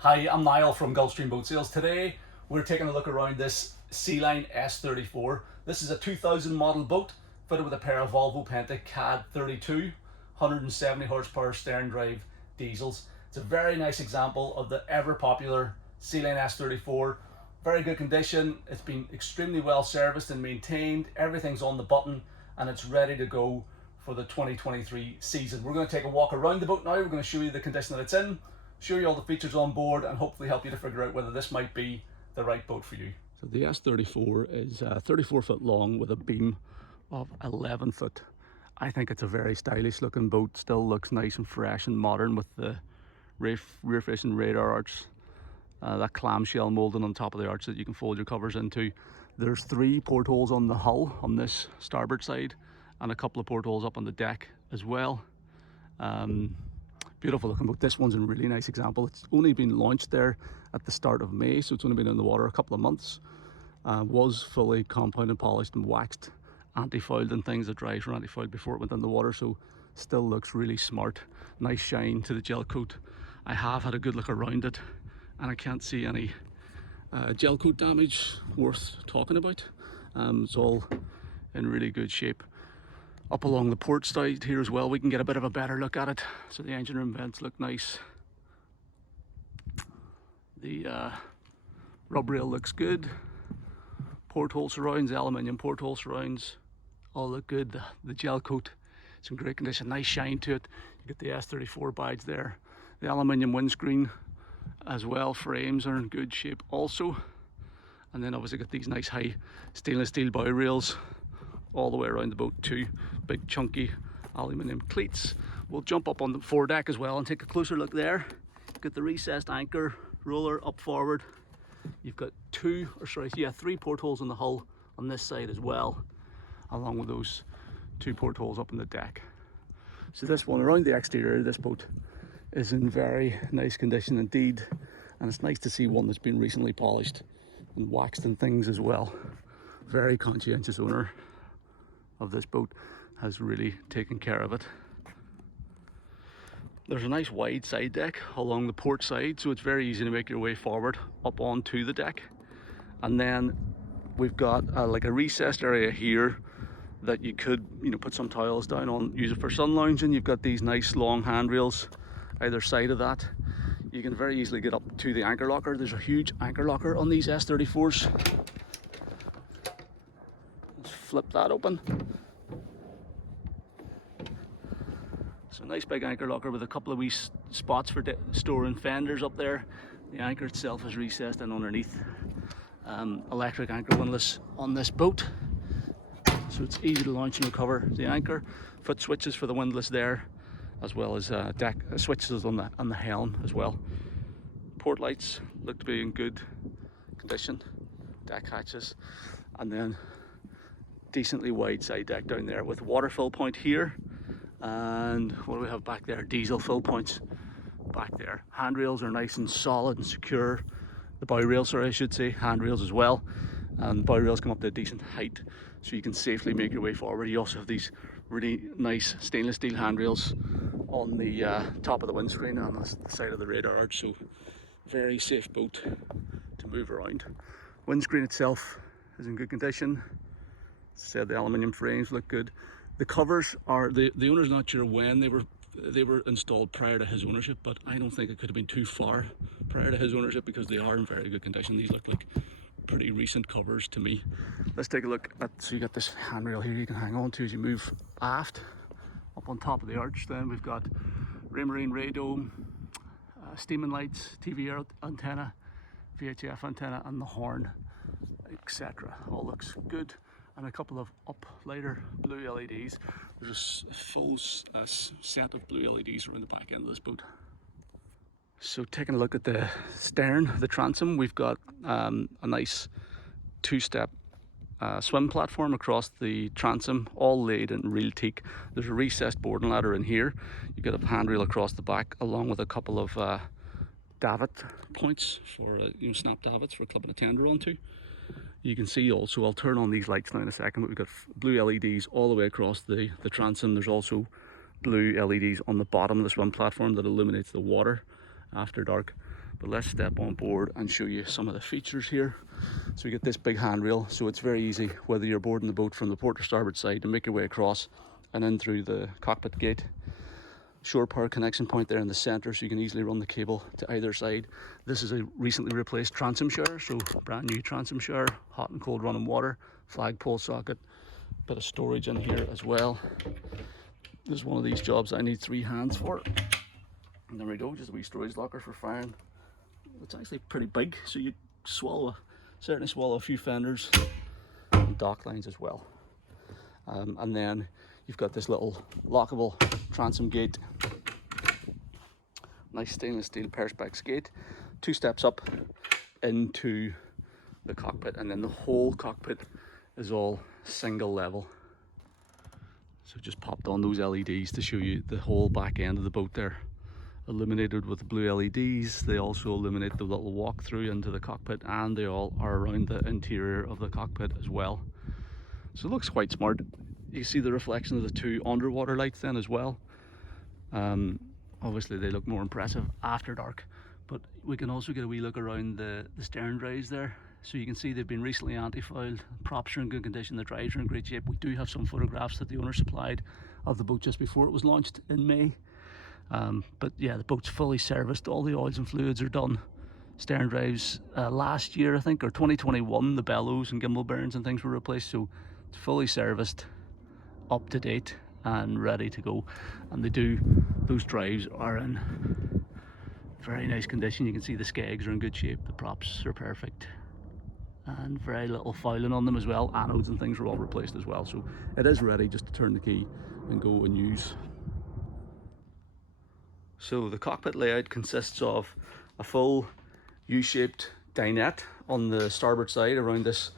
Hi, I'm Niall from Gulfstream Boat Sales. Today we're taking a look around this Sealine S34. This is a 2000 model boat fitted with a pair of Volvo Penta CAD 32 170 horsepower Sterndrive diesels. It's a very nice example of the ever popular Sealine S34. Very good condition. It's been extremely well serviced and maintained. Everything's on the button and it's ready to go for the 2023 season. We're going to take a walk around the boat now. We're going to show you the condition that it's in, show you all the features on board, and hopefully help you to figure out whether this might be the right boat for you. So the S34 is 34 foot long with a beam of 11 foot. I think it's a very stylish looking boat. Still looks nice and fresh and modern with the rear facing radar arch, that clamshell moulding on top of the arch that you can fold your covers into. There's 3 portholes on the hull on this starboard side and a couple of portholes up on the deck as well. Beautiful looking boat. This one's a really nice example. It's only been launched there at the start of May, so it's only been in the water a couple of months. Was fully compounded, polished and waxed, anti-foiled and things. That drives were anti-foiled before it went in the water, so still looks really smart. Nice shine to the gel coat. I have had a good look around it and I can't see any gel coat damage worth talking about. It's all in really good shape. Up along the port side here as well, we can get a bit of a better look at it. So the engine room vents look nice. The rub rail looks good. Porthole surrounds, aluminium porthole surrounds, all look good. The gel coat, it's in great condition, nice shine to it. You get the S34 badge there. The aluminium windscreen as well, frames are in good shape also. And then obviously got these nice high stainless steel bow rails all the way around the boat too. Big chunky aluminium cleats. We'll jump up on the foredeck as well and take a closer look there. Got the recessed anchor roller up forward. You've got 3 portholes in the hull on this side as well, along with those 2 portholes up on the deck. So this one around the exterior of this boat is in very nice condition indeed, and it's nice to see one that's been recently polished and waxed and things as well. Very conscientious owner of this boat has really taken care of it. There's a nice wide side deck along the port side, so it's very easy to make your way forward up onto the deck. And then we've got like a recessed area here that you could put some tiles down on, use it for sun lounging. You've got these nice long handrails either side of that. You can very easily get up to the anchor locker. There's a huge anchor locker on these S34s. Let's flip that open. So nice big anchor locker with a couple of wee spots for storing fenders up there. The anchor itself is recessed in underneath. Electric anchor windlass on this boat, so it's easy to launch and recover the anchor. Foot switches for the windlass there, as well as deck switches on the helm as well. Port lights look to be in good condition. Deck hatches, and then decently wide side deck down there with water fill point here. And what do we have back there? Diesel fill points back there. Handrails are nice and solid and secure. The bow rails, sorry, I should say, handrails as well. And bow rails come up to a decent height, so you can safely make your way forward. You also have these really nice stainless steel handrails on the top of the windscreen and on the side of the radar arch, so very safe boat to move around. Windscreen itself is in good condition. As I said, the aluminium frames look good. The covers are, the owner's not sure when they were installed prior to his ownership, but I don't think it could have been too far prior to his ownership because they are in very good condition. These look like pretty recent covers to me. Let's take a look at, so you got this handrail here you can hang on to as you move aft. Up on top of the arch then we've got Raymarine ray dome, steaming lights, TV antenna, VHF antenna and the horn, etc. All looks good. And a couple of uplighter blue LEDs. There's a full set of blue LEDs around the back end of this boat. So taking a look at the stern, the transom, we've got a nice 2-step swim platform across the transom, all laid in real teak. There's a recessed boarding ladder in here. You get a handrail across the back, along with a couple of davit points for snap davits for clipping a tender onto. You can see also, I'll turn on these lights now in a second, but we've got blue LEDs all the way across the transom. There's also blue LEDs on the bottom of the swim platform that illuminates the water after dark. But let's step on board and show you some of the features here. So we get this big handrail, so it's very easy whether you're boarding the boat from the port or starboard side to make your way across and in through the cockpit gate. Shore power connection point there in the center, so you can easily run the cable to either side. This is a recently replaced transom shower, so brand new transom shower, hot and cold running water, flagpole socket, bit of storage in here as well. This is one of these jobs I need 3 hands for. And there we go, just a wee storage locker for firing. It's actually pretty big, so you certainly swallow a few fenders and dock lines as well. And then you've got this little lockable transom gate. Nice stainless steel perspex gate. 2 steps up into the cockpit, and then the whole cockpit is all single level. So just popped on those LEDs to show you the whole back end of the boat there, illuminated with the blue LEDs. They also illuminate the little walk through into the cockpit, and they all are around the interior of the cockpit as well. So it looks quite smart. You see the reflection of the 2 underwater lights then as well. Obviously they look more impressive after dark, but we can also get a wee look around the Sterndrives there. So you can see they've been recently anti-fouled, props are in good condition, the drives are in great shape. We do have some photographs that the owner supplied of the boat just before it was launched in May. But yeah, the boat's fully serviced, all the oils and fluids are done. Sterndrives last year I think, or 2021, the bellows and gimbal bearings and things were replaced, so it's fully serviced, up to date and ready to go. And those drives are in very nice condition. You can see the skegs are in good shape, the props are perfect, and very little fouling on them as well. Anodes and things were all replaced as well, so it is ready just to turn the key and go and use. So the cockpit layout consists of a full U-shaped dinette on the starboard side around this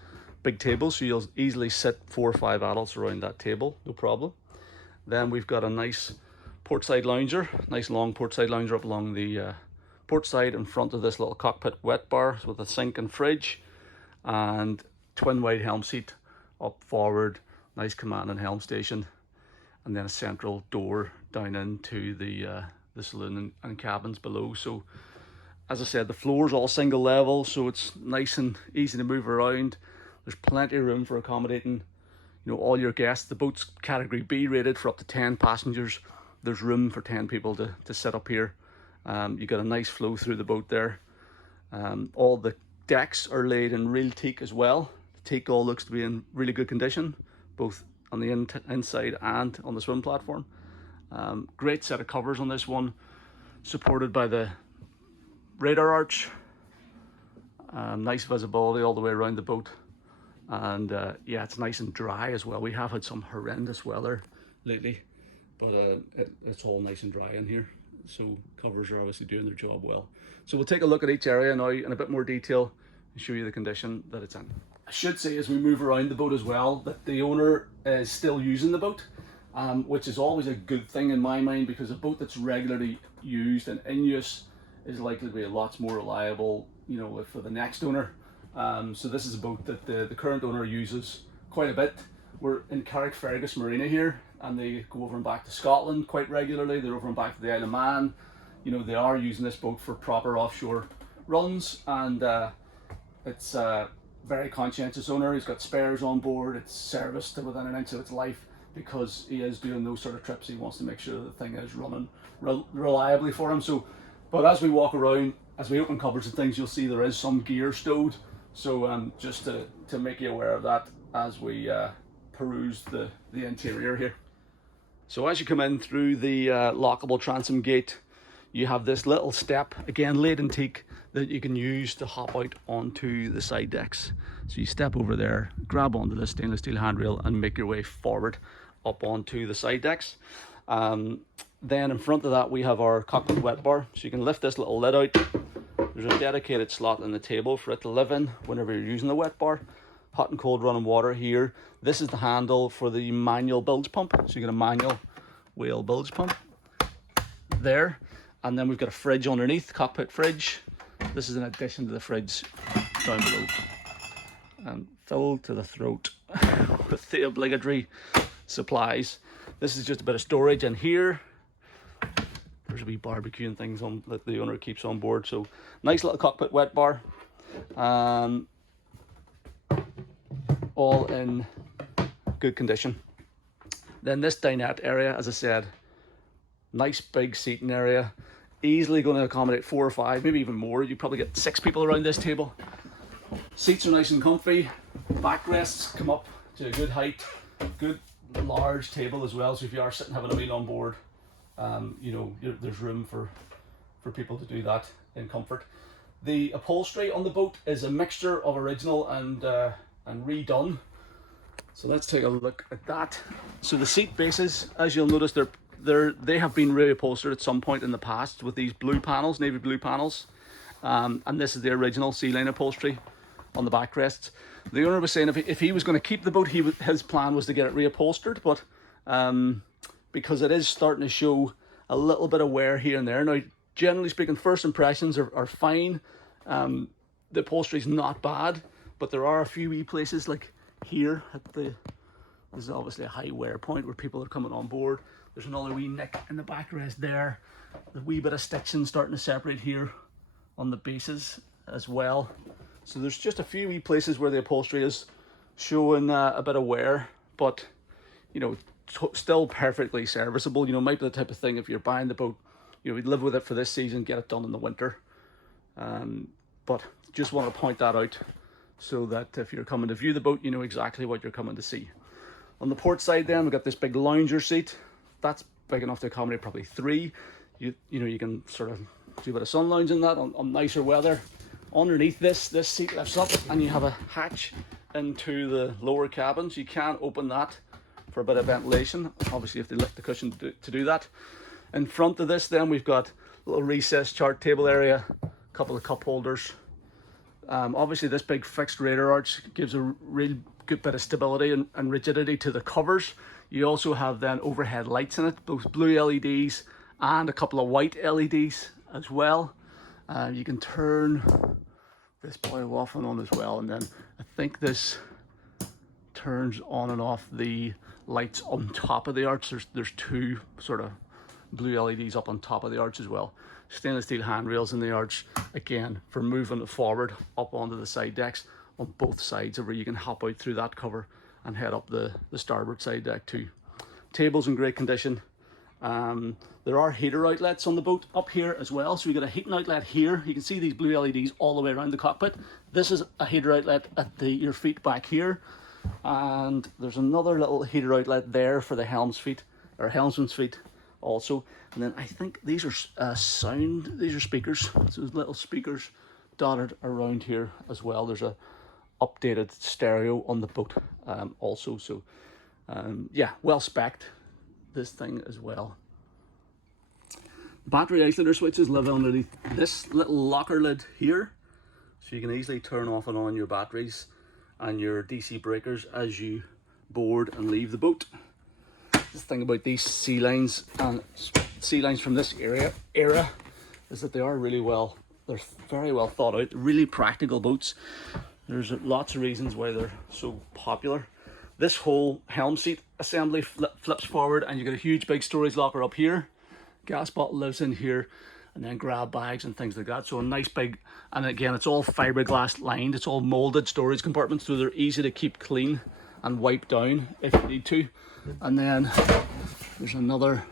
big table, so you'll easily sit 4 or 5 adults around that table, no problem. Then we've got a nice portside lounger, nice long portside lounger up along the port side in front of this little cockpit wet bar with a sink and fridge, and twin wide helm seat up forward, nice command and helm station, and then a central door down into the saloon and cabins below. So as I said, the floor's all single level, so it's nice and easy to move around. There's plenty of room for accommodating, you know, all your guests. The boat's category B rated for up to 10 passengers. There's room for 10 people to sit up here. You got a nice flow through the boat there. All the decks are laid in real teak as well. The teak all looks to be in really good condition, both on the inside and on the swim platform. Great set of covers on this one, supported by the radar arch. Nice visibility all the way around the boat, and yeah, it's nice and dry as well. We have had some horrendous weather lately, but it's all nice and dry in here, so covers are obviously doing their job well. So we'll take a look at each area now in a bit more detail and show you the condition that it's in. I should say as we move around the boat as well that the owner is still using the boat, which is always a good thing in my mind, because a boat that's regularly used and in use is likely to be a lot more reliable, you know, for the next owner. So this is a boat that the current owner uses quite a bit. We're in Carrickfergus Marina here, and they go over and back to Scotland quite regularly. They're over and back to the Isle of Man. You know, they are using this boat for proper offshore runs, and it's a very conscientious owner. He's got spares on board. It's serviced to within an inch of its life, because he is doing those sort of trips. He wants to make sure the thing is running reliably for him. So, but as we walk around, as we open cupboards and things, you'll see there is some gear stowed. So just to make you aware of that as we peruse the interior here. So as you come in through the lockable transom gate, you have this little step, again laid in teak, that you can use to hop out onto the side decks. So you step over there, grab onto the stainless steel handrail and make your way forward up onto the side decks. Then in front of that we have our cockpit wet bar, so you can lift this little lid out. There's a dedicated slot in the table for it to live in whenever you're using the wet bar. Hot and cold running water here. This is the handle for the manual bilge pump, so you get a manual whale bilge pump there. And then we've got a fridge underneath, cockpit fridge. This is in addition to the fridge down below. And filled to the throat with the obligatory supplies. This is just a bit of storage in here. there's a wee barbecue and things on that the owner keeps on board. So nice little cockpit wet bar, all in good condition. Then this dinette area, as I said, nice big seating area, easily going to accommodate 4 or 5, maybe even more. You probably get 6 people around this table. Seats are nice and comfy. Backrests come up to a good height. Good large table as well. So if you are sitting having a meal on board, you know, there's room for people to do that in comfort. The upholstery on the boat is a mixture of original and redone. So let's take a look at that. So the seat bases, as you'll notice, they have been reupholstered at some point in the past with these blue panels, navy blue panels. And this is the original Sealine upholstery on the backrests. The owner was saying if he was going to keep the boat, his plan was to get it reupholstered, but because it is starting to show a little bit of wear here and there. Now, generally speaking, first impressions are fine. The upholstery is not bad, but there are a few wee places like here at this is obviously a high wear point where people are coming on board. There's another wee nick in the backrest there. The wee bit of stitching starting to separate here on the bases as well. So there's just a few wee places where the upholstery is showing a bit of wear, but you know, still perfectly serviceable. You know, might be the type of thing if you're buying the boat, you know, we'd live with it for this season, get it done in the winter. But just want to point that out so that if you're coming to view the boat, you know exactly what you're coming to see. On the port side then, we've got this big lounger seat. That's big enough to accommodate probably 3. You know, you can sort of do a bit of sun lounge in that on nicer weather. Underneath this seat lifts up and you have a hatch into the lower cabins. You can open that for a bit of ventilation. Obviously, if they lift the cushion to do that. In front of this then, we've got a little recessed chart table area, a couple of cup holders. Obviously, this big fixed radar arch gives a real good bit of stability and rigidity to the covers. You also have then overhead lights in it, both blue LEDs and a couple of white LEDs as well. You can turn this boy off and on as well, and then I think this turns on and off the lights on top of the arch. There's 2 sort of blue LEDs up on top of the arch as well. Stainless steel handrails in the arch, again, for moving it forward up onto the side decks on both sides, where you can hop out through that cover and head up the starboard side deck too. Table's in great condition. There are heater outlets on the boat up here as well, so you get a heating outlet here. You can see these blue LEDs all the way around the cockpit. This is a heater outlet at your feet back here, and there's another little heater outlet there for the helmsman's feet also. And then I think these are these are speakers. So there's little speakers dotted around here as well. There's a updated stereo on the boat also. So yeah, well spec'd, this thing as well. Battery isolator switches live underneath this little locker lid here, so you can easily turn off and on your batteries and your DC breakers as you board and leave the boat. The thing about these sea lines and sea lines from this era is that they are they're very well thought out, really practical boats. There's lots of reasons why they're so popular. This whole helm seat assembly flips forward, and you get a huge big storage locker up here. Gas bottle lives in here, and then grab bags and things like that. So a nice big, and again, it's all fiberglass lined. It's all molded storage compartments, so they're easy to keep clean and wipe down if you need to. And then there's another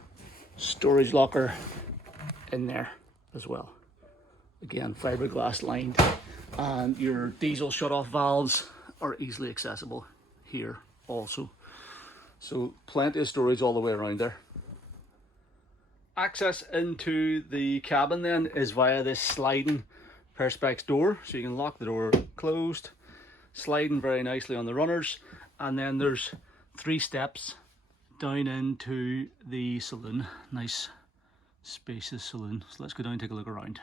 storage locker in there as well. Again, fiberglass lined, and your diesel shut-off valves are easily accessible here also. So plenty of storage all the way around there. Access into the cabin then is via this sliding perspex door, so you can lock the door closed, sliding very nicely on the runners, and then there's 3 steps down into the saloon. Nice spacious saloon. So let's go down and take a look around.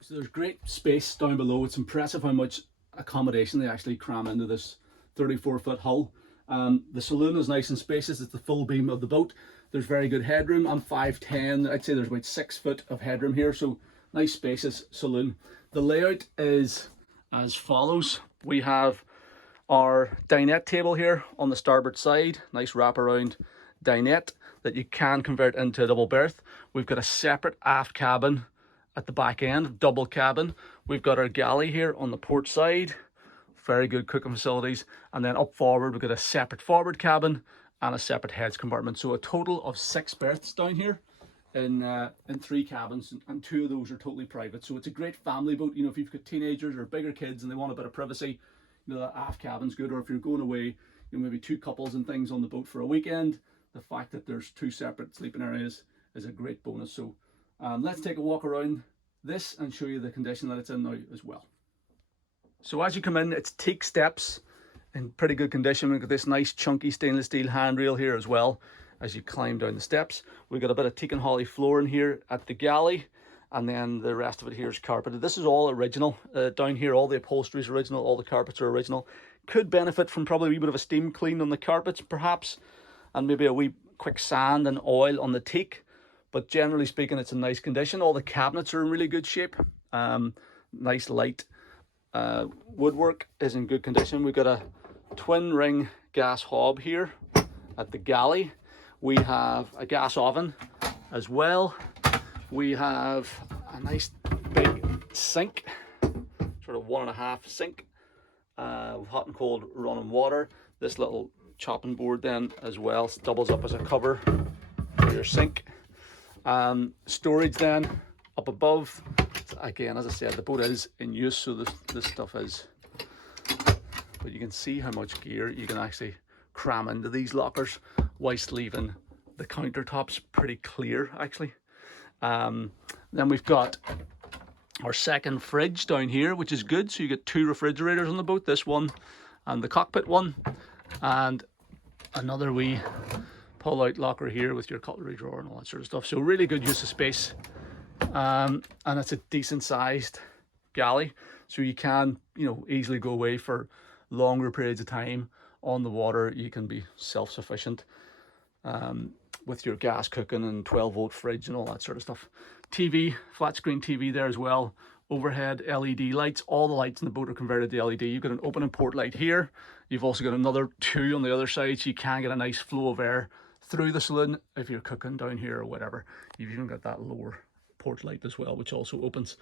So there's great space down below. It's impressive how much accommodation they actually cram into this 34-foot hull. The saloon is nice and spacious. It's the full beam of the boat. There's very good headroom. I'm 5'10". I'd say there's about 6 foot of headroom here, so nice spacious saloon. The layout is as follows. We have Our dinette table here on the starboard side, nice wraparound dinette that you can convert into a double berth. We've got a separate aft cabin at the back end, double cabin. We've got our galley here on the port side, very good cooking facilities. And then up forward, we've got a separate forward cabin and a separate heads compartment. So a total of 6 berths down here in 3 cabins, and 2 of those are totally private. So it's a great family boat. You know, if you've got teenagers or bigger kids and they want a bit of privacy, you know, that aft cabin's good. Or if you're going away, you know, maybe 2 couples and things on the boat for a weekend, the fact that there's 2 separate sleeping areas is a great bonus. So let's take a walk around this and show you the condition that it's in now as well. So as you come in, it's teak steps in pretty good condition. We've got this nice chunky stainless steel handrail here as well as you climb down the steps. We've got a bit of teak and holly flooring here at the galley, and then the rest of it here is carpeted. This is all original down here. All the upholstery is original, all the carpets are original. Could benefit from probably a wee bit of a steam clean on the carpets perhaps, and maybe a wee quick sand and oil on the teak. But generally speaking, it's in nice condition. All the cabinets are in really good shape. Nice light woodwork is in good condition. We've got a twin ring gas hob here at the galley. We have a gas oven as well. We have a nice big sink, sort of 1.5 sink, with hot and cold running water. This little chopping board then as well doubles up as a cover for your sink. Storage then up above. Again, as I said, the boat is in use, so this stuff is, but you can see how much gear you can actually cram into these lockers whilst leaving the countertops pretty clear actually. Then we've got our second fridge down here, which is good. So you get 2 refrigerators on the boat, this one and the cockpit one, and another wee pull out locker here with your cutlery drawer and all that sort of stuff. So really good use of space. And it's a decent sized galley, so you can, you know, easily go away for longer periods of time on the water. You can be self-sufficient with your gas cooking and 12-volt fridge and all that sort of stuff. TV, flat screen TV there as well. Overhead LED lights. All the lights in the boat are converted to LED. You've got an open and port light here. You've also got another 2 on the other side, so you can get a nice flow of air through the saloon if you're cooking down here or whatever. You've even got that lower port light as well, which also opens.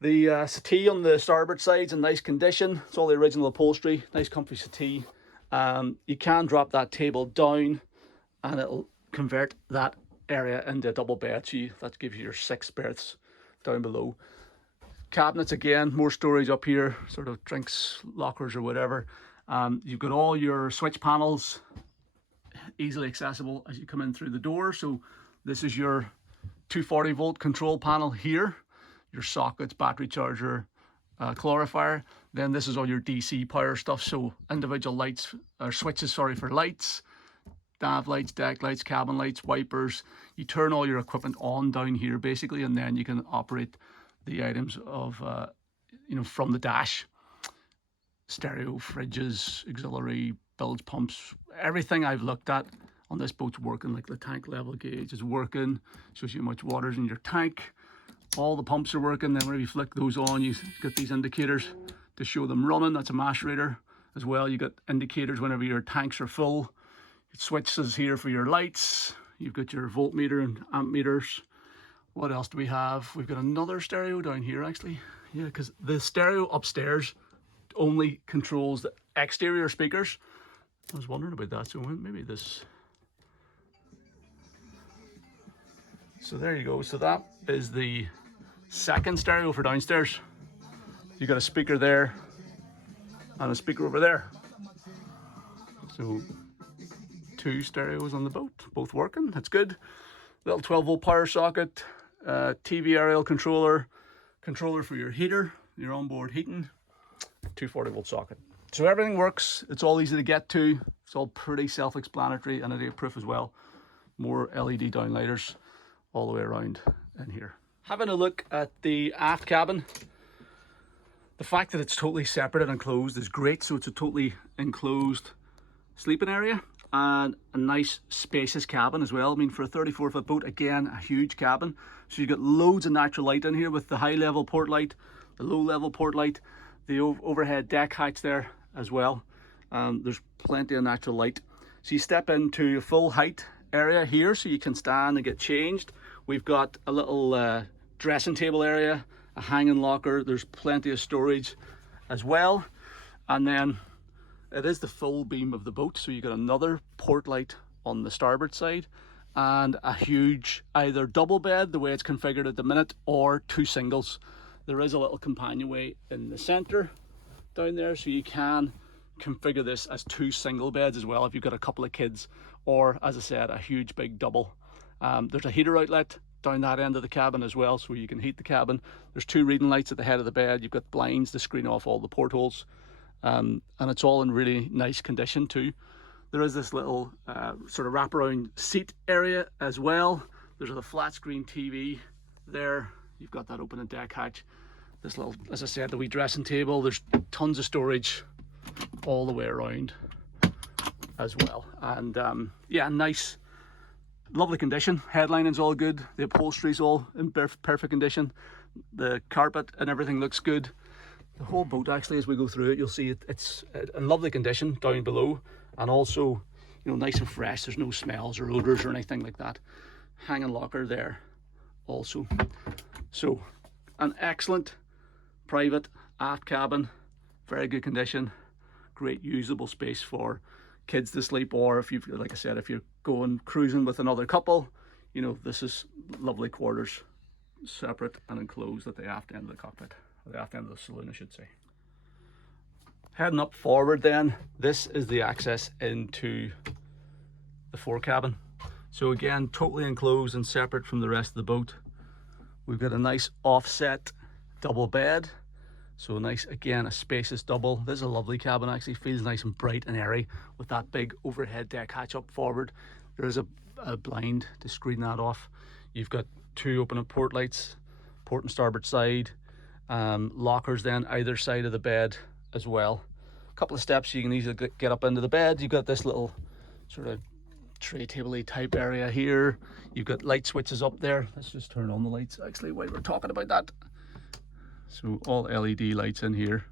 The settee on the starboard side is in nice condition. It's all the original upholstery, nice comfy settee. You can drop that table down and it'll convert that area into a double bed, so that gives you your 6 berths down below. Cabinets, again, more storage up here, sort of drinks lockers or whatever. You've got all your switch panels easily accessible as you come in through the door. So this is your 240 volt control panel here, your sockets, battery charger, clarifier. Then this is all your DC power stuff, so individual lights or switches, sorry, for lights, nav lights, deck lights, cabin lights, wipers. You turn all your equipment on down here basically, and then you can operate the items of you know, from the dash. Stereo, fridges, auxiliary, bilge pumps, everything I've looked at on this boat's working. Like the tank level gauge is working, shows you how much water's in your tank. All the pumps are working. Then whenever you flick those on, you get these indicators to show them running. That's a mash reader as well. You got indicators whenever your tanks are full. Switches here for your lights. You've got your voltmeter and amp meters. What else do we have? We've got another stereo down here actually. Yeah, because the stereo upstairs only controls the exterior speakers. I was wondering about that, so maybe this. So there you go. So that is the second stereo for downstairs. You got a speaker there and a speaker over there. So 2 stereos on the boat, both working. That's good. Little 12-volt power socket, TV aerial controller, controller for your heater, your onboard heating, 240-volt socket. So everything works. It's all easy to get to. It's all pretty self-explanatory and idiot-proof as well. More LED downlighters all the way around in here. Having a look at the aft cabin, the fact that it's totally separate and enclosed is great. So it's a totally enclosed sleeping area and a nice spacious cabin as well. I mean, for a 34-foot boat, again, a huge cabin. So you've got loads of natural light in here with the high level port light, the low level port light, the overhead deck hatch there as well. There's plenty of natural light. So you step into a full height area here, so you can stand and get changed. We've got a little dressing table area, a hanging locker. There's plenty of storage as well. And then it is the full beam of the boat, so you got another port light on the starboard side and a huge either double bed, the way it's configured at the minute, or two singles. There is a little companionway in the center down there, so you can configure this as two single beds as well if you've got a couple of kids, or as I said, a huge big double. There's a heater outlet down that end of the cabin as well, so you can heat the cabin. There's two reading lights at the head of the bed. You've got blinds to screen off all the portholes, and it's all in really nice condition too. There is this little sort of wraparound seat area as well. There's a flat screen TV there. You've got that open and deck hatch. This little, as I said, the wee dressing table. There's tons of storage all the way around as well. And yeah, nice, lovely condition. Headlining's all good. The upholstery's all in perfect condition. The carpet and everything looks good. The whole boat, actually, as we go through it, you'll see it's in lovely condition down below, and also, you know, nice and fresh. There's no smells or odors or anything like that. Hanging locker there also. So an excellent private aft cabin, very good condition, great usable space for kids to sleep, or if you've, like I said, if you're going cruising with another couple, you know, this is lovely quarters, separate and enclosed at the aft end of the cockpit, or the aft end of the saloon, I should say. Heading up forward then, this is the access into the fore cabin. So again, totally enclosed and separate from the rest of the boat. We've got a nice offset double bed. So nice, again, a spacious double. This is a lovely cabin, actually feels nice and bright and airy with that big overhead deck hatch up forward. There is a blind to screen that off. You've got two open up port lights, port and starboard side, lockers then either side of the bed as well. A couple of steps so you can easily get up into the bed. You've got this little sort of tray table-y type area here. You've got light switches up there. Let's just turn on the lights actually while we're talking about that. So all LED lights in here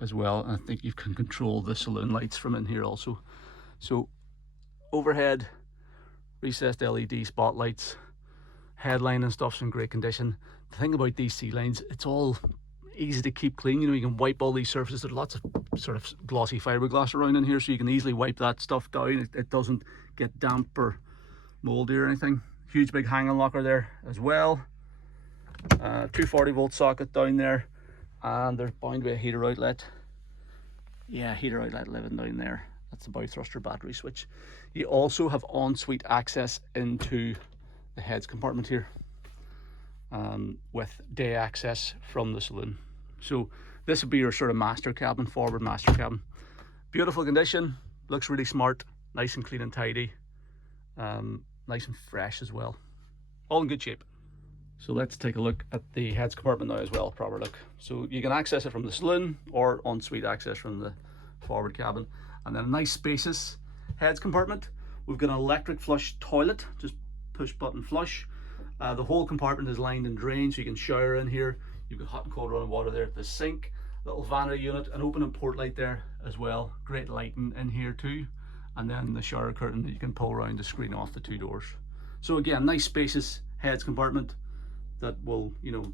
as well. And I think you can control the saloon lights from in here also. So overhead recessed LED spotlights, headline and stuff's in great condition. The thing about these Sealines, it's all easy to keep clean. You know, you can wipe all these surfaces. There's lots of sort of glossy fiberglass around in here, so you can easily wipe that stuff down. It doesn't get damp or moldy or anything. Huge big hanging locker there as well. 240 volt socket down there, and there's bound to be a heater outlet. Yeah, heater outlet living down there. That's the bow thruster battery switch. You also have ensuite access into the heads compartment here, with day access from the saloon. So this would be your sort of master cabin, forward master cabin. Beautiful condition, looks really smart, nice and clean and tidy, nice and fresh as well. All in good shape. So let's take a look at the heads compartment now as well, proper look. So you can access it from the saloon or ensuite access from the forward cabin. And then a nice spacious heads compartment. We've got an electric flush toilet, just push button flush. The whole compartment is lined and drained, so you can shower in here. You've got hot and cold running water there at the sink, little vanity unit, an open and port light there as well. Great lighting in here too. And then the shower curtain that you can pull around to screen off the two doors. So again, nice spacious heads compartment that will, you know,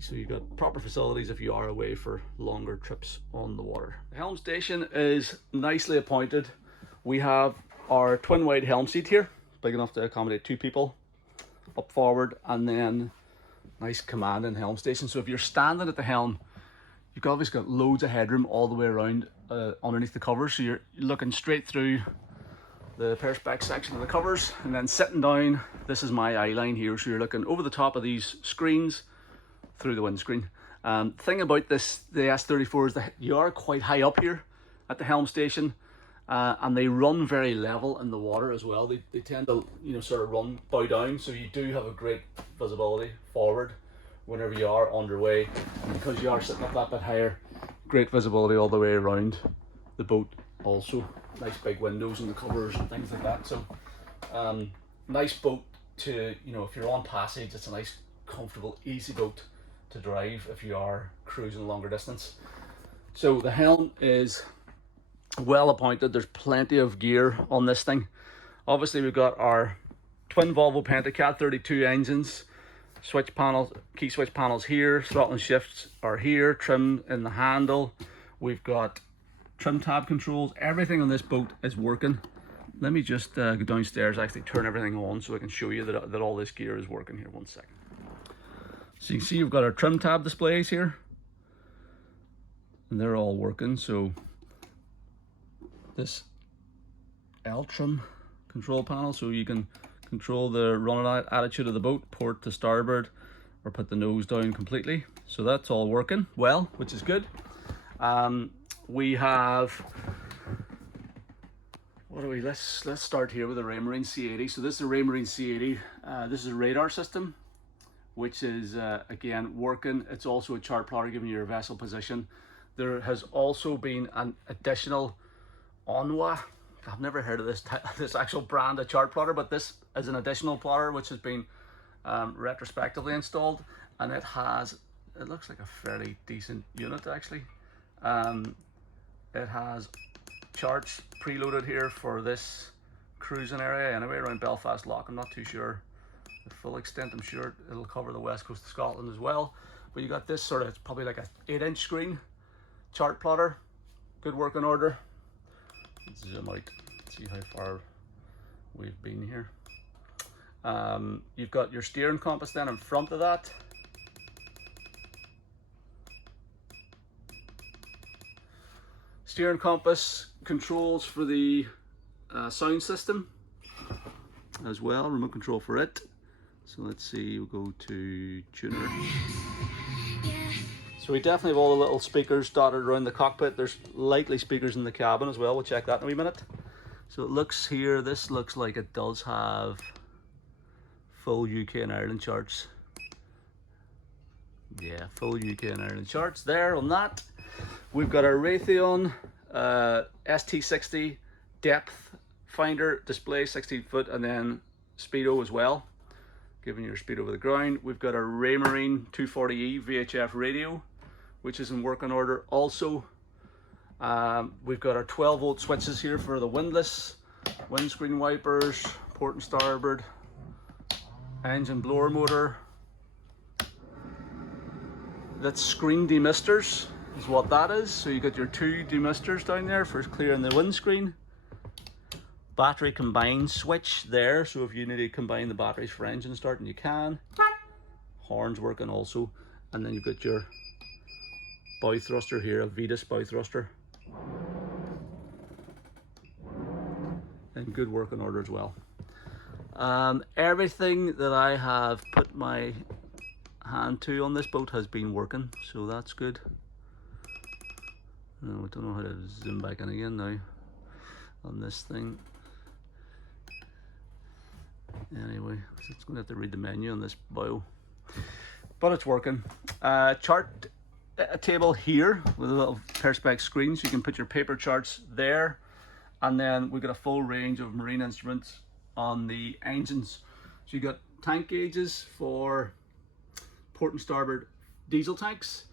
so you've got proper facilities if you are away for longer trips on the water. The helm station is nicely appointed. We have our twin wide helm seat here, big enough to accommodate two people up forward, and then nice command and helm station. So if you're standing at the helm, you've obviously got loads of headroom all the way around underneath the covers, so you're looking straight through the perspex section of the covers. And then sitting down, this is my eye line here, so you're looking over the top of these screens through the windscreen. Thing about this, the S34, is that you are quite high up here at the helm station, and they run very level in the water as well. They tend to, you know, sort of run bow down, so you do have a great visibility forward whenever you are underway. And because you are sitting up that bit higher, great visibility all the way around the boat also. Nice big windows and the covers and things like that. So nice boat to, you know, if you're on passage, it's a nice comfortable easy boat to drive if you are cruising longer distance. So the helm is well appointed. There's plenty of gear on this thing. Obviously we've got our twin Volvo Penta Cat 32 engines, switch panels, key switch panels here, throttle and shifts are here, trim in the handle. We've got trim tab controls. Everything on this boat is working. Let me just go downstairs, actually turn everything on so I can show you that all this gear is working here. 1 second. So you can see you've got our trim tab displays here, and they're all working. So this L trim control panel, so you can control the running attitude of the boat, port to starboard, or put the nose down completely. So that's all working well, which is good. We have, what do we, let's start here with the Raymarine C80. So this is a Raymarine C80. This is a radar system, which is again working. It's also a chart plotter giving you your vessel position. There has also been an additional Onwa. I've never heard of this actual brand of chart plotter, but this is an additional plotter which has been retrospectively installed, and it looks like a fairly decent unit actually. It has charts preloaded here for this cruising area anyway, around Belfast Lock. I'm not too sure the full extent. I'm sure it'll cover the west coast of Scotland as well. But you got this sort of, it's probably like a 8-inch screen chart plotter, good working order. Let's zoom out, see how far we've been here. You've got your steering compass then in front of that. Steering compass controls for the sound system as well, remote control for it. So let's see, we'll go to tuner. So we definitely have all the little speakers dotted around the cockpit. There's likely speakers in the cabin as well. We'll check that in a wee minute. So it looks here, this looks like it does have full UK and Ireland charts. Yeah, full UK and Ireland charts there on that. We've got our Raytheon ST60 depth finder display, 16 foot, and then speedo as well, giving you your speed over the ground. We've got our Raymarine 240E VHF radio, which is in working order also. We've got our 12-volt switches here for the windlass, windscreen wipers, port and starboard, engine blower motor. That's screen demisters is what that is. So you got your 2 demisters down there for clearing the windscreen. Battery combine switch there, so if you need to combine the batteries for engine starting, you can. Horns working also, and then you've got your bow thruster here, a Vetus bow thruster, in good working order as well. Everything that I have put my hand to on this boat has been working, so that's good. No, I don't know how to zoom back in again now on this thing. Anyway, it's going to have to read the menu on this bow, but it's working. Chart table here with a little perspex screen, so you can put your paper charts there, and then we've got a full range of marine instruments on the engines. So you got tank gauges for port and starboard diesel tanks.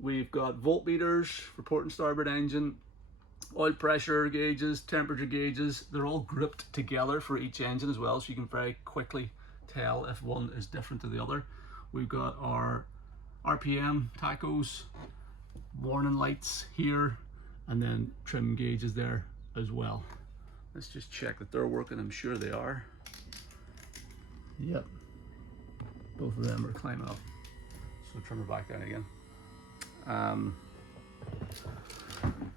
We've got voltmeters for port and starboard engine, oil pressure gauges, temperature gauges. They're all grouped together for each engine as well, so you can very quickly tell if one is different to the other. We've got our RPM tachos, warning lights here, and then trim gauges there as well. Let's just check that they're working. I'm sure they are. Yep, both of them are climbing up. So trim her back down again.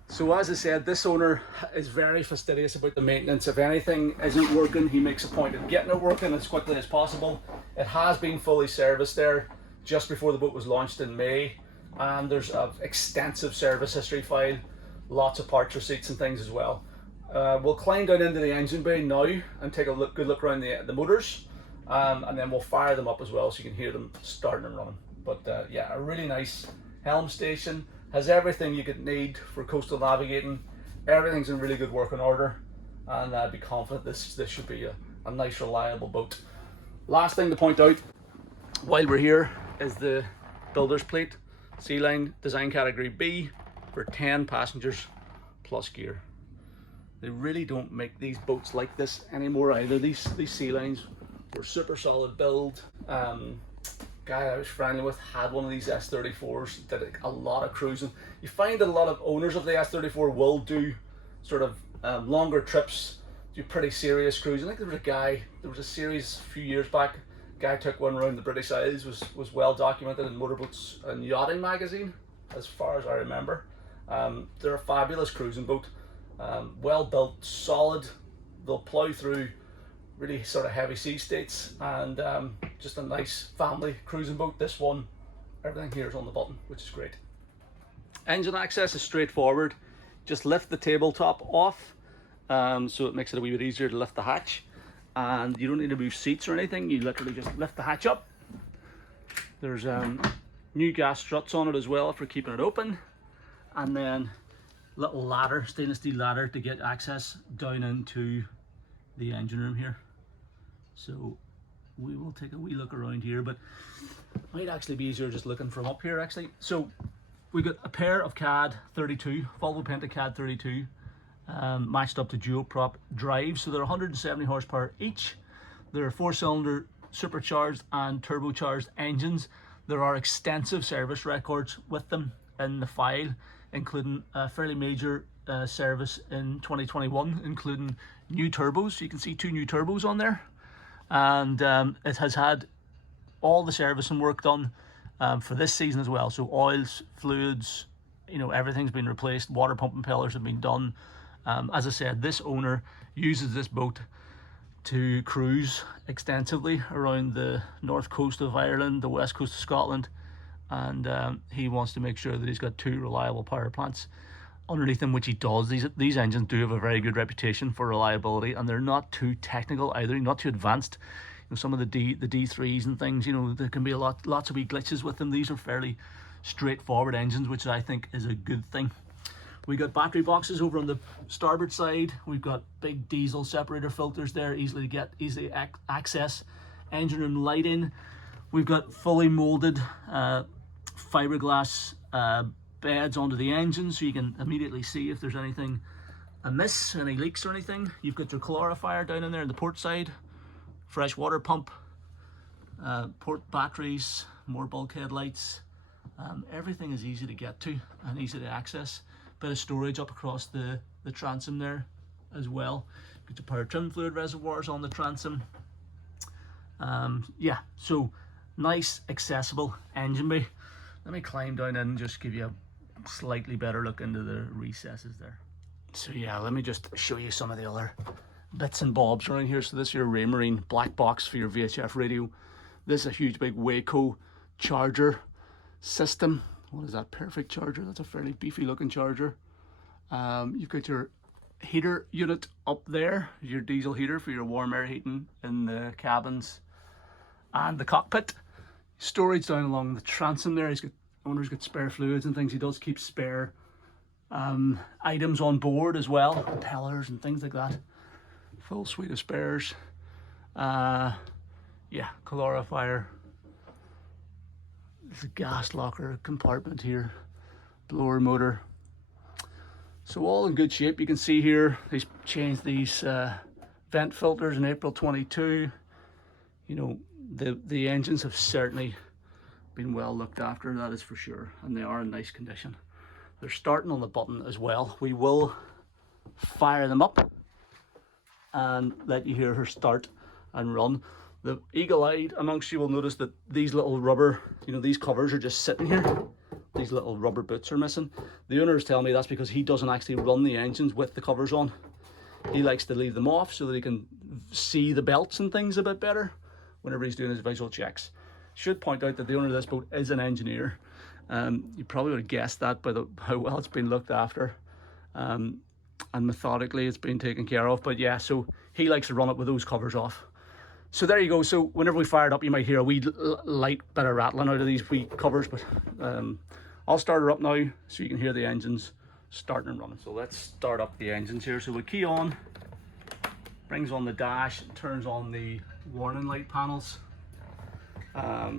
So as I said, this owner is very fastidious about the maintenance. If anything isn't working, he makes a point of getting it working as quickly as possible. It has been fully serviced there just before the boat was launched in May, and there's an extensive service history file, lots of parts receipts and things as well. We'll climb down into the engine bay now and take a good look around the motors, and then we'll fire them up as well so you can hear them starting and running. But yeah, a really nice helm station. Has everything you could need for coastal navigating. Everything's in really good working order, and I'd be confident this should be a nice, reliable boat. Last thing to point out while we're here is the builder's plate. Sealine Design Category B, for 10 passengers plus gear. They really don't make these boats like this anymore either. These sea lines were super solid build. Guy I was friendly with had one of these S34s, did a lot of cruising. You find that a lot of owners of the S34 will do sort of longer trips, do pretty serious cruising. I think there was a series a few years back, a guy took one around the British Isles, was well documented in Motorboats and Yachting magazine, as far as I remember. They're a fabulous cruising boat, well built, solid. They'll plow through really sort of heavy sea states, and just a nice family cruising boat. This one, everything here is on the button, which is great. Engine access is straightforward. Just lift the tabletop off, so it makes it a wee bit easier to lift the hatch, and you don't need to move seats or anything. You literally just lift the hatch up. There's new gas struts on it as well for keeping it open, and then little ladder, stainless steel ladder to get access down into the engine room here. So we will take a wee look around here, but it might actually be easier just looking from up here actually. So we got a pair of CAD 32, Volvo Penta CAD 32, matched up to dual prop drives. So they're 170 horsepower each. They're 4-cylinder supercharged and turbocharged engines. There are extensive service records with them in the file, including a fairly major service in 2021, including new turbos. So you can see 2 new turbos on there, and it has had all the servicing work done for this season as well. So oils, fluids, you know, everything's been replaced. Water pump impellers have been done. As I said, this owner uses this boat to cruise extensively around the north coast of Ireland, the west coast of Scotland, and he wants to make sure that he's got 2 reliable power plants underneath them, which he does. These engines do have a very good reputation for reliability, and they're not too technical either, not too advanced. You know, some of the D3s and things, you know, there can be lots of wee glitches with them. These are fairly straightforward engines, which I think is a good thing. We got battery boxes over on the starboard side. We've got big diesel separator filters there, easily access. Engine room lighting. We've got fully molded fiberglass beds onto the engine, so you can immediately see if there's anything amiss, any leaks or anything. You've got your calorifier down in there on the port side, fresh water pump, port batteries, more bulkhead lights. Everything is easy to get to and easy to access. Bit of storage up across the transom there as well. Got your power trim fluid reservoirs on the transom. Yeah, so nice accessible engine bay. Let me climb down in and just give you a slightly better look into the recesses there. So yeah, let me just show you some of the other bits and bobs around here. So this is your Raymarine black box for your VHF radio. This is a huge big Waco charger system. What is that? Perfect charger. That's a fairly beefy looking charger. You've got your heater unit up there, your diesel heater for your warm air heating in the cabins and the cockpit. Storage down along the transom there. Owner's got spare fluids and things. He does keep spare items on board as well, propellers and things like that. Full suite of spares. Yeah, calorifier. There's a gas locker compartment here, blower motor. So all in good shape. You can see here he's changed these vent filters in April 22. You know, the engines have certainly been well looked after, that is for sure, and they are in nice condition. They're starting on the button as well. We will fire them up and let you hear her start and run. The eagle-eyed amongst you will notice that these little rubber, you know, these covers are just sitting here. These little rubber boots are missing. The owner is telling me that's because he doesn't actually run the engines with the covers on. He likes to leave them off so that he can see the belts and things a bit better whenever he's doing his visual checks. Should point out that the owner of this boat is an engineer. You probably would have guessed that by how well it's been looked after, and methodically it's been taken care of. But yeah, so he likes to run it with those covers off. So there you go. So whenever we fire it up, you might hear a wee light bit of rattling out of these wee covers, but I'll start her up now so you can hear the engines starting and running. So let's start up the engines here. So we key on, brings on the dash, turns on the warning light panels.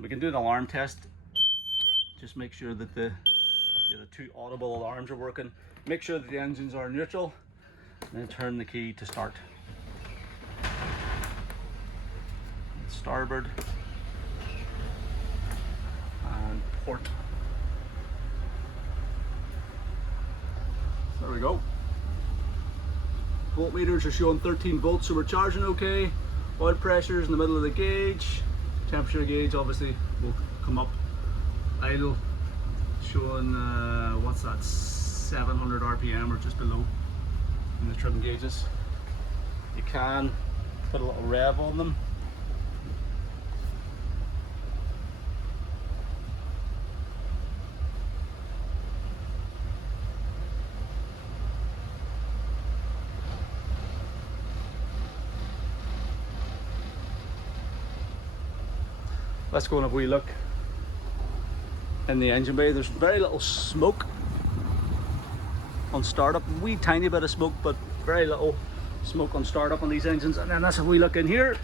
We can do an alarm test. Just make sure that the The two audible alarms are working. Make sure that the engines are neutral, and then turn the key to start. Starboard and port. There we go. Voltmeters are showing 13 volts, so we're charging okay. Oil pressure is in the middle of the gauge. Temperature gauge obviously will come up. Idle showing what's that, 700 RPM or just below in the trim gauges. You can put a little rev on them. Let's go and have a wee look in the engine bay. There's very little smoke on startup, wee tiny bit of smoke, but very little smoke on startup on these engines. And then let's have a wee look in here.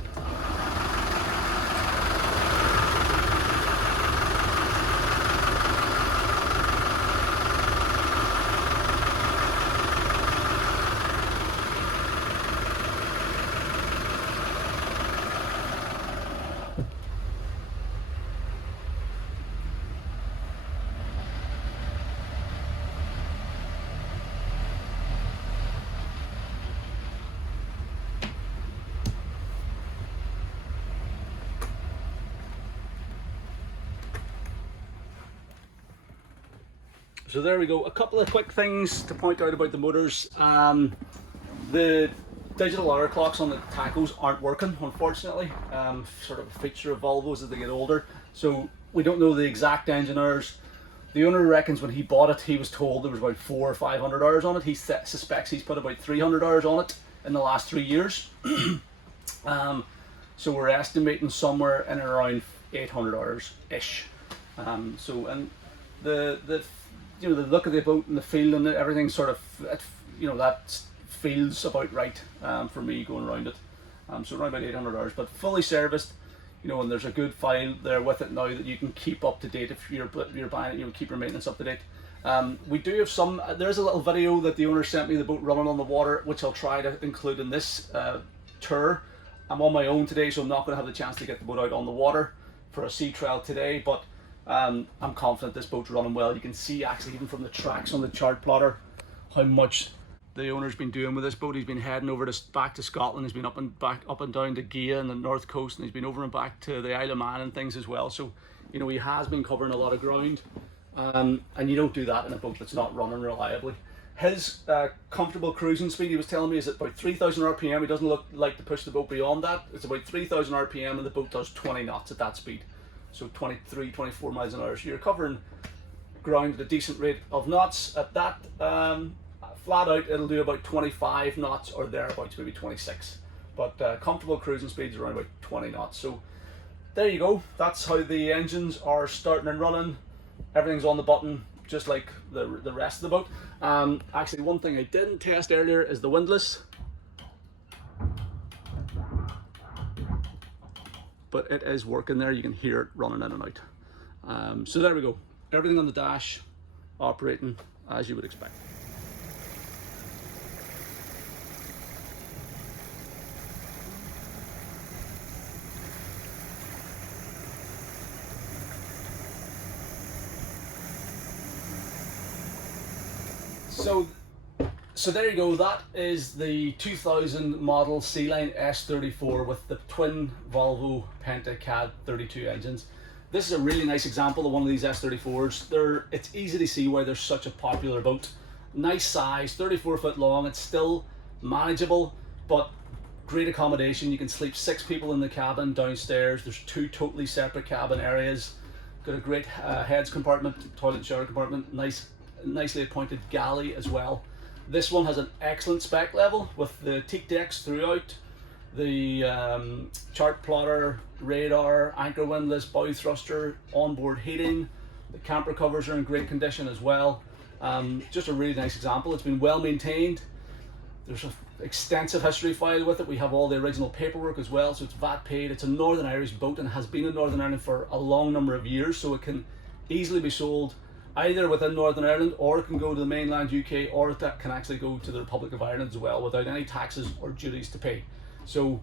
So there we go. A couple of quick things to point out about the motors. The digital hour clocks on the tachos aren't working, unfortunately. Sort of a feature of Volvos as they get older. So we don't know the exact engine hours. The owner reckons when he bought it, he was told there was about 400 or 500 hours on it. He suspects he's put about 300 hours on it in the last 3 years. So we're estimating somewhere in around 800 hours-ish. And the you know, the look of the boat and the feel and everything sort of, you know, that feels about right for me going around it. So around about 800 hours, but fully serviced, you know, and there's a good file there with it now that you can keep up to date if you're buying it, you know, keep your maintenance up to date. We do have some, there's a little video that the owner sent me, the boat running on the water, which I'll try to include in this tour. I'm on my own today, so I'm not going to have the chance to get the boat out on the water for a sea trial today, but I'm confident this boat's running well. You can see actually even from the tracks on the chart plotter how much the owner's been doing with this boat. He's been heading over back to Scotland. He's been up and down to Gia and the north coast, and he's been over and back to the Isle of Man and things as well. So, you know, he has been covering a lot of ground, and you don't do that in a boat that's not running reliably. His comfortable cruising speed, he was telling me, is at about 3,000 RPM. He doesn't look like to push the boat beyond that. It's about 3,000 RPM and the boat does 20 knots at that speed. So 23, 24 miles an hour. So you're covering ground at a decent rate of knots. At that, flat out, it'll do about 25 knots or thereabouts, maybe 26. But comfortable cruising speeds around about 20 knots. So there you go. That's how the engines are starting and running. Everything's on the button, just like the rest of the boat. Actually, one thing I didn't test earlier is the windlass. But it is working there. You can hear it running in and out. So there we go. Everything on the dash operating as you would expect. So there you go. That is the 2000 model Sealine S34 with the twin Volvo Penta CAD 32 engines. This is a really nice example of one of these S34s. It's easy to see why they're such a popular boat. Nice size, 34 foot long. It's still manageable, but great accommodation. You can sleep 6 people in the cabin downstairs. There's 2 totally separate cabin areas. Got a great heads compartment, toilet and shower compartment, nicely appointed galley as well. This one has an excellent spec level with the teak decks throughout, the chart plotter, radar, anchor windlass, bow thruster, onboard heating. The camper covers are in great condition as well. Just a really nice example. It's been well maintained. There's an extensive history file with it. We have all the original paperwork as well, so it's VAT paid. It's a Northern Irish boat and has been in Northern Ireland for a long number of years, so it can easily be sold either within Northern Ireland, or it can go to the mainland UK, or it can actually go to the Republic of Ireland as well without any taxes or duties to pay. So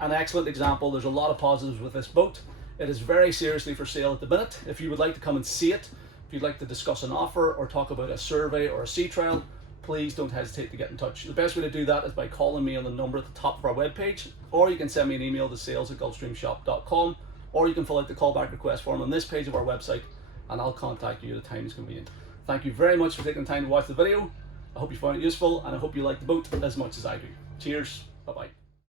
an excellent example. There's a lot of positives with this boat. It is very seriously for sale at the minute. If you would like to come and see it, if you'd like to discuss an offer or talk about a survey or a sea trial, please don't hesitate to get in touch. The best way to do that is by calling me on the number at the top of our webpage, or you can send me an email to sales@gulfstreamshop.com, or you can fill out the callback request form on this page of our website, and I'll contact you at a time that's convenient. Thank you very much for taking the time to watch the video. I hope you found it useful, and I hope you like the boat as much as I do. Cheers, bye bye.